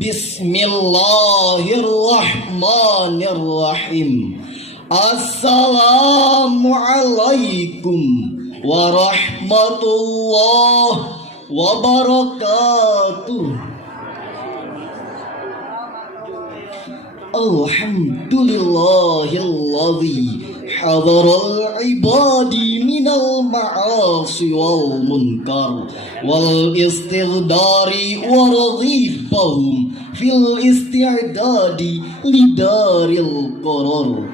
Bismillahirrahmanirrahim. Assalamualaikum warahmatullahi wabarakatuh. Alhamdulillahilladzi hadaral ibadi minal ma'asi wal munkar wal istighdari warghibahum fil isti'dadi lidaril qarar.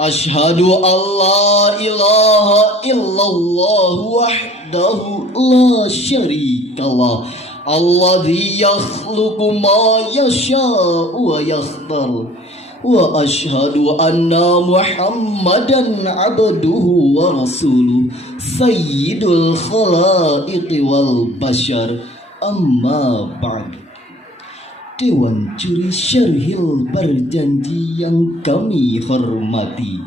Ashhadu an la ilaha illallah wahdahu la syarikalah alladzi yakhluqu ma yasha'u wa yakhtar. Wa ashhadu anna Muhammadan abduhu wa rasuluh sayyidul khalaiqi wal bashar. Amma ba'd. Dewan Juri Syarhil Berjanji yang kami hormati,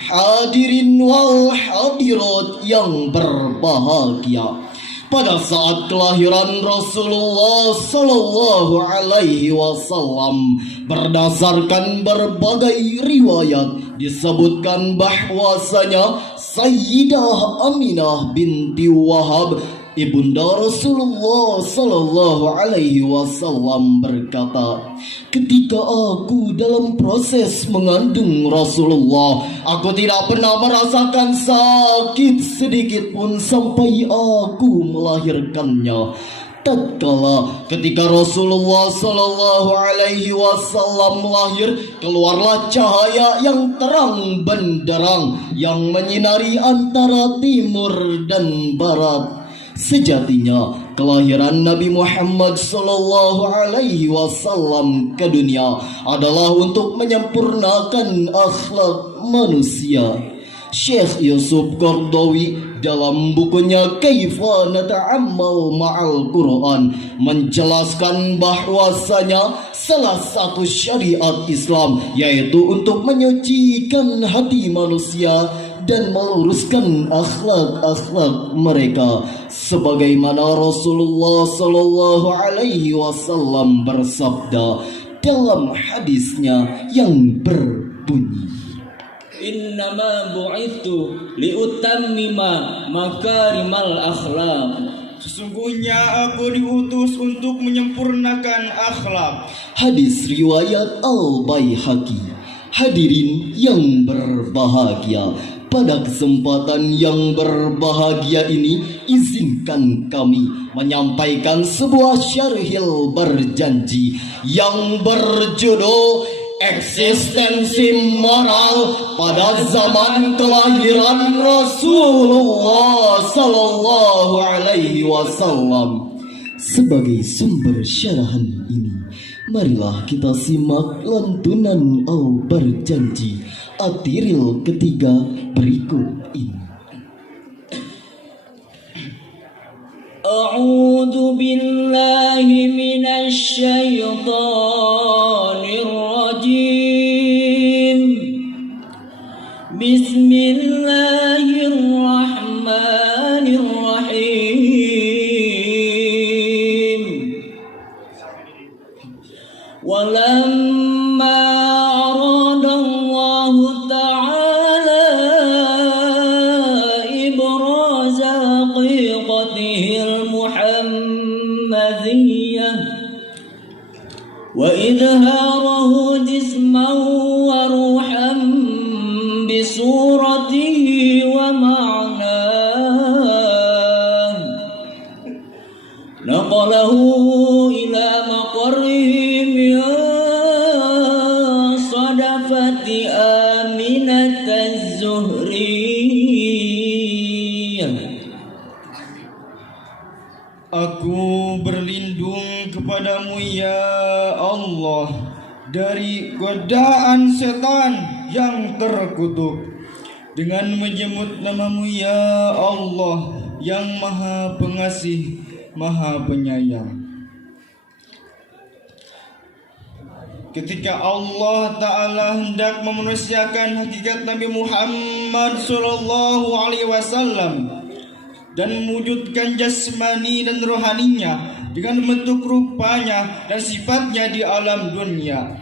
hadirin wal hadirat yang berbahagia. Pada saat kelahiran Rasulullah Sallallahu Alaihi Wasallam, berdasarkan berbagai riwayat disebutkan bahwasanya Sayyidah Aminah binti Wahab Ibunda Rasulullah Sallallahu Alaihi Wasallam berkata, ketika aku dalam proses mengandung Rasulullah, aku tidak pernah merasakan sakit sedikit pun sampai aku melahirkannya. Tatkala ketika Rasulullah Sallallahu Alaihi Wasallam lahir, keluarlah cahaya yang terang benderang yang menyinari antara timur dan barat. Sejatinya kelahiran Nabi Muhammad Sallallahu Alaihi Wasallam ke dunia adalah untuk menyempurnakan akhlak manusia. Syekh Yusuf Qardawi dalam bukunya Kaifa Nata'ammal Ma'al Quran menjelaskan bahwasanya salah satu syariat Islam yaitu untuk menyucikan hati manusia dan meluruskan akhlak-akhlak mereka, sebagaimana Rasulullah Sallallahu Alaihi Wasallam bersabda dalam hadisnya yang berbunyi, Innama bu'ithu liutammima makarimal akhlaq. Sesungguhnya aku diutus untuk menyempurnakan akhlak. Hadis riwayat Al-Baihaqi. Hadirin yang berbahagia, pada kesempatan yang berbahagia ini izinkan kami menyampaikan sebuah syarhil berjanji yang berjudul Eksistensi Moral pada Zaman Kelahiran Rasulullah Sallallahu Alaihi Wasallam. Sebagai sumber syarahan ini, marilah kita simak lantunan Al-Berjanji Atiril ketiga berikut ini. A'udzu billahi minasy syaithanir rajim. Bismillahirrahmanirrahim. Walamma aradallahu ta'ala ibraza haqiqatihil muhammadiyyah wa idharahu jisman wa ruhan bisuratihi wa ma'nah naqalahu ila maqarrihi min sadafati Aminat az-Zuhriyah. Aku berlindung kepadamu ya Allah dari godaan setan yang terkutuk dengan menyebut namamu ya Allah yang maha pengasih, maha penyayang. Ketika Allah Ta'ala hendak memanusiakan hakikat Nabi Muhammad SAW dan mewujudkan jasmani dan rohaninya dengan bentuk rupanya dan sifatnya di alam dunia.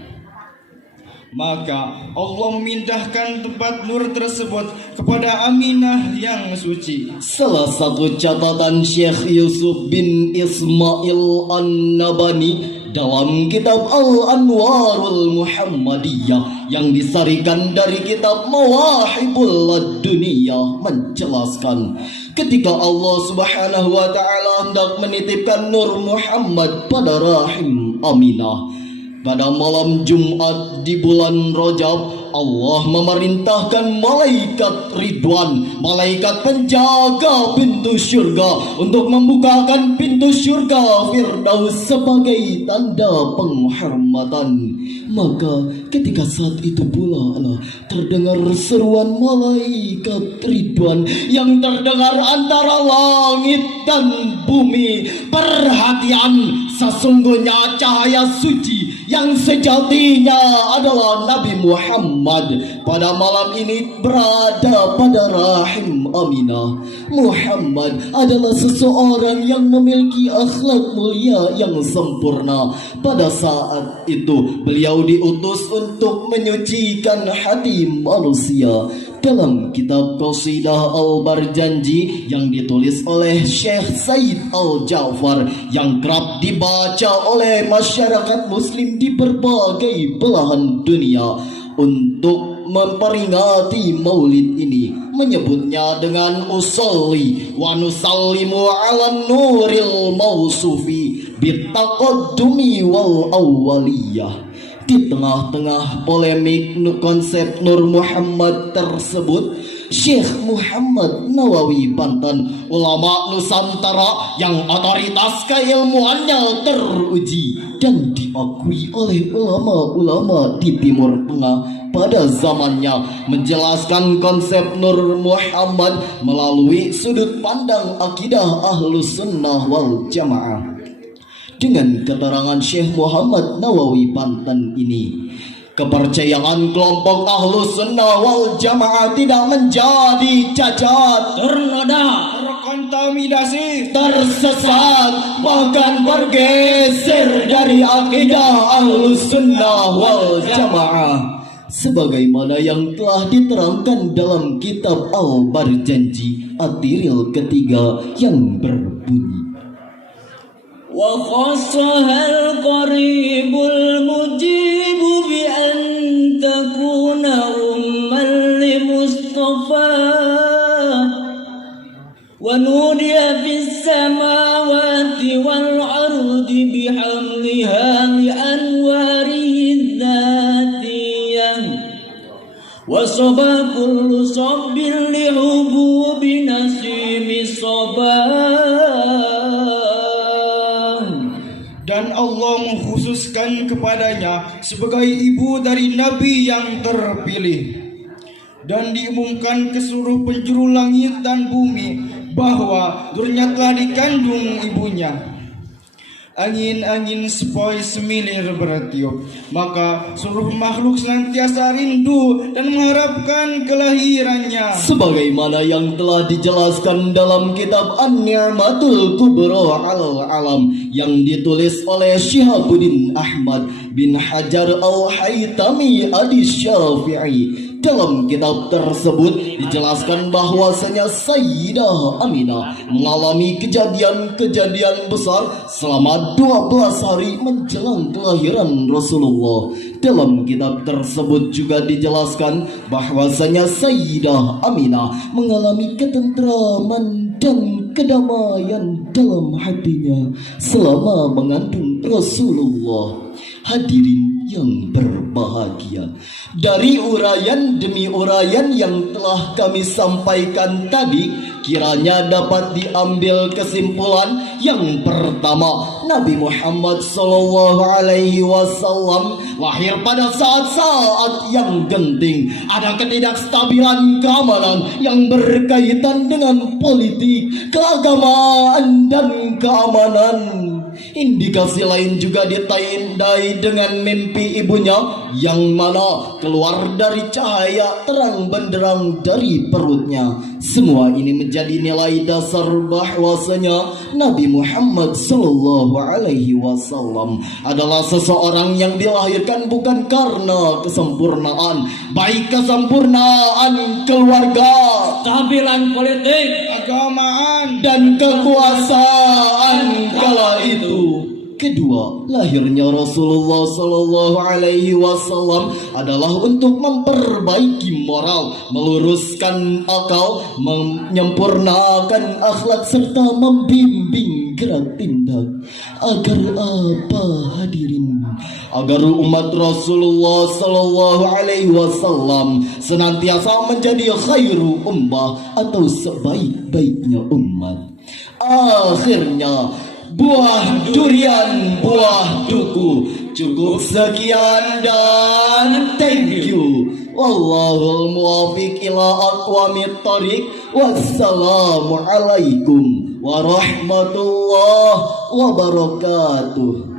Maka Allah memindahkan tempat nur tersebut kepada Aminah yang suci. Salah satu catatan Syekh Yusuf bin Ismail An-Nabani dalam kitab Al-Anwarul Muhammadiyah yang disarikan dari kitab Mawahibul Laduniyah menjelaskan, ketika Allah Subhanahu wa taala hendak menitipkan Nur Muhammad pada rahim Aminah pada malam Jumat di bulan Rajab, Allah memerintahkan malaikat Ridwan, malaikat penjaga pintu syurga, untuk membukakan pintu syurga Firdaus sebagai tanda penghormatan. Maka ketika saat itu pula terdengar seruan malaikat Ridwan yang terdengar antara langit dan bumi. Perhatian, sesungguhnya cahaya suci yang sejatinya adalah Nabi Muhammad pada malam ini berada pada rahim Aminah. Muhammad adalah seseorang yang memiliki akhlak mulia yang sempurna. Pada saat itu beliau diutus untuk menyucikan hati manusia. Dalam kitab Qasidah Al-Barjanji yang ditulis oleh Syekh Said Al-Ja'far yang kerap dibaca oleh masyarakat muslim di berbagai belahan dunia untuk memperingati maulid ini, menyebutnya dengan usolli wa nusallimu ala nuril mausufi bitaqaddumi wal awwaliyah. Di tengah-tengah polemik konsep Nur Muhammad tersebut, Syekh Muhammad Nawawi Banten, ulama Nusantara yang otoritas keilmuannya teruji dan diakui oleh ulama-ulama di Timur Tengah pada zamannya, menjelaskan konsep Nur Muhammad melalui sudut pandang akidah Ahlus Sunnah wal Jamaah. Dengan keterangan Syekh Muhammad Nawawi Banten ini, kepercayaan kelompok Ahlus Sunnah wal Jamaah tidak menjadi cacat, ternoda, terkontaminasi, tersesat, bahkan bergeser dari akidah Ahlus Sunnah wal Jamaah, sebagaimana yang telah diterangkan dalam kitab Al-Barjanji At-Tiril ketiga yang berbunyi, wa khassahal qaribul mujibu bi an takuna umman li Mustafa wa nudiya fis samawati wal ardi bihamliha li anwarihi dzatiyah wa sabah kullu sabbin li hububi nasimi sabah. dan Allah mengkhususkan kepadanya sebagai ibu dari Nabi yang terpilih, dan diumumkan ke seluruh penjuru langit dan bumi bahwa nurnya telah dikandung ibunya. Angin-angin sepoi semilir bertiup, maka seluruh makhluk senantiasa rindu dan mengharapkan kelahirannya. sebagaimana yang telah dijelaskan dalam kitab An-Ni'matul Kubra Al-Alam yang ditulis oleh Syihabuddin Ahmad bin Hajar Al-Haytami Adi-Syafi'i. Dalam kitab tersebut dijelaskan bahwasanya Sayyidah Aminah mengalami kejadian-kejadian besar selama 12 hari menjelang kelahiran Rasulullah. Dalam kitab tersebut juga dijelaskan bahwasanya Sayyidah Aminah mengalami ketentraman dan kedamaian dalam hatinya selama mengandung Rasulullah. Hadirin yang berbahagia, dari uraian demi uraian yang telah kami sampaikan tadi, kiranya dapat diambil kesimpulan yang pertama, Nabi Muhammad SAW lahir pada saat-saat yang genting. Ada ketidakstabilan keamanan yang berkaitan dengan politik, keagamaan, dan keamanan. Indikasi lain juga ditandai dengan mimpi ibunya yang mana keluar dari cahaya terang benderang dari perutnya. Semua ini menjadi nilai dasar bahwasanya Nabi Muhammad sallallahu alaihi wasallam adalah seseorang yang dilahirkan bukan karena kesempurnaan, baik kesempurnaan keluarga, Stabilan politik, Agamaan dan kekuasaan kala itu. Kedua, lahirnya Rasulullah Sallallahu Alaihi Wasallam adalah untuk memperbaiki moral, meluruskan akal, menyempurnakan akhlak serta membimbing gerak tindak. Agar apa hadirin? Agar umat Rasulullah Sallallahu Alaihi Wasallam senantiasa menjadi khairu ummah atau sebaik-baiknya umat. Akhirnya buah durian, buah duku. Cukup sekian dan thank you. Wallahul muwaffiq ila aqwamit thoriq. Wassalamu alaikum warahmatullahi wabarakatuh.